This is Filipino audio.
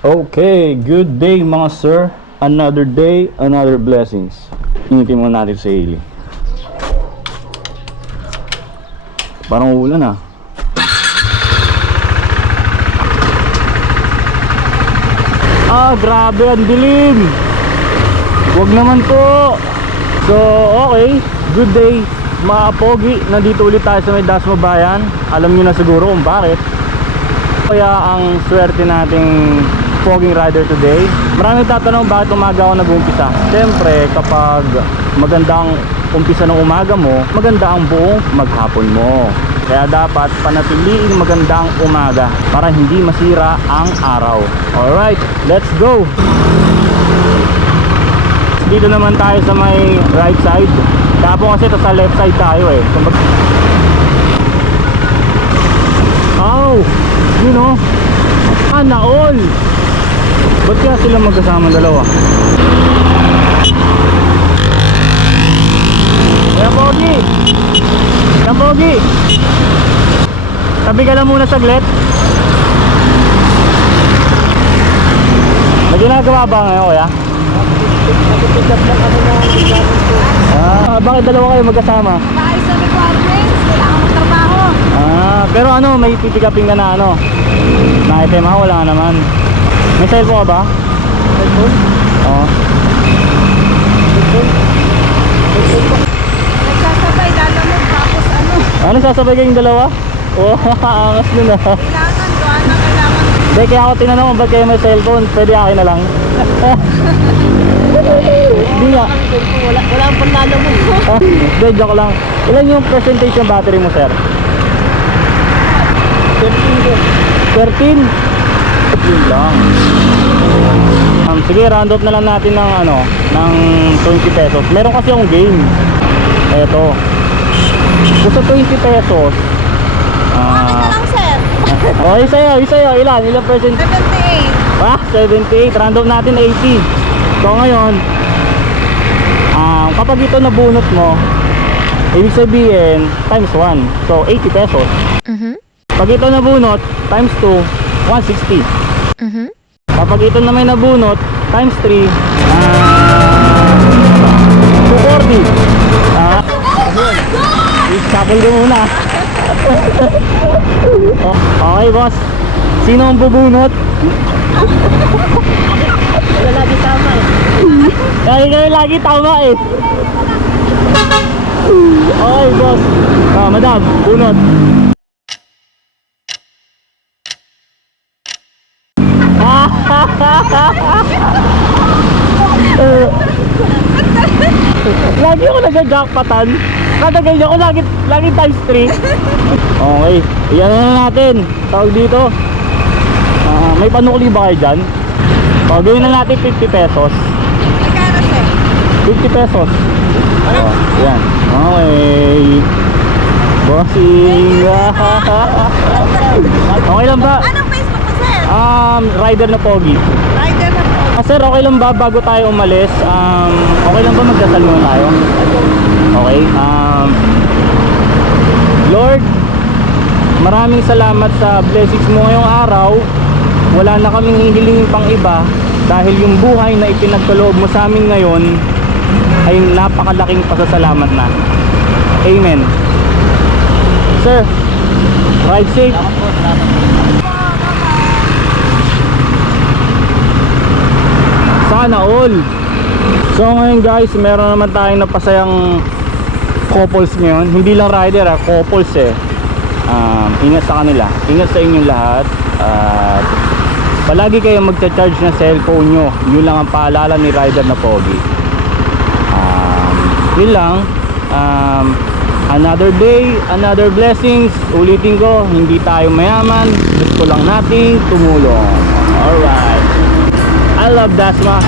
Okay, good day mga sir. Another day, another blessings. Initin muna natin sa hili. Parang ulan ah. Grabe, ang dilim. Huwag naman po. So, okay. Good day mga pogi. Nandito ulit tayo sa may Dasma Bayan. Alam nyo na siguro kung bakit. Kaya ang swerte nating poging rider today. Maraming tatanong bakit umaga ako nag-uumpisa. Siyempre, kapag magandang umpisa ng umaga mo, maganda ang buong maghapon mo. Kaya dapat panatiliing magandang umaga para hindi masira ang araw. Alright, let's go! Dito naman tayo sa may right side. Tapos kasi ito sa left side tayo eh. Oh, you know, sana all. Ba't kaya sila magkasama dalawa? Ayan pogi. Ayan pogi. Tabi ka lang muna saglit. May ginagawa ba ngayon kuya? Bakit dalawa kayo magkasama? Dahil sa requirements, kailangan magtrabaho. Pero ano, may pipick-uping ka na ano? Na item ha? Wala naman. May cellphone ka ba? Cellphone? Oo. Nagsasabay, lalamog, tapos ano? Ano, sasabay kayong dalawa? Oh, angas nun ah. Kailangan, doon na kailangan. Hindi, kaya ako tinanong kung ba't kayo may cellphone. Pwede akin na lang. Hindi nga. Wala ang panlalamog. Hindi, joke lang. Ilan yung percentage ng battery mo, sir? 13? 13 lang. Sige, round up na lang natin ng ano, ng 20 pesos. Meron kasi yung game. Eto. Kung sa 20 pesos. Okay na lang, sir. Oh, isayo. Ilang percent? 78. 78. Round up natin 80. So ngayon, kapag ito nabunot mo, ibig sabihin times 1. So 80 pesos. Pag ito nabunot, times 2, 160. Kapag ito na may nabunot, times 3, 240. I-shuffle ko muna. Okay boss, sino ang bubunot? Wala lagi tama eh. Kaya lagi tama eh. Okay boss, madam, bunot. Lagi ako nag-jackpotan. Kada ganyan ako lagi times 3. Okay, iyan na natin. Tawag dito. May panukli ba kayo dyan? O, gawin na natin 50 pesos. Magkano, sir? 50 pesos. Yan. Okay. Bossing. Okay lang ba? Anong Facebook mo, sir? Rider na pogi. Rider na po. Sir, okay lang ba bago tayo umalis? Okay lang ba magdasal muna tayo? Okay. Lord, maraming salamat sa blessings mo ngayong araw. Wala na kaming hihilingin pang iba dahil yung buhay na ipinagkaloob mo sa amin ngayon ay napakalaking pasasalamat na. Amen. Sir, ride safe. Sana all. So ngayon guys, meron naman tayong napasayang couples ngayon. Hindi lang rider couples eh. Ingat sa kanila. Ingat sa inyong lahat. At palagi kayong magcha-charge ng cellphone nyo. Yun lang ang paalala ni rider na pogi. Yun lang. Another day, another blessings. Ulitin ko, hindi tayo mayaman. Gusto lang nating tumulong. Alright. I love Dasma.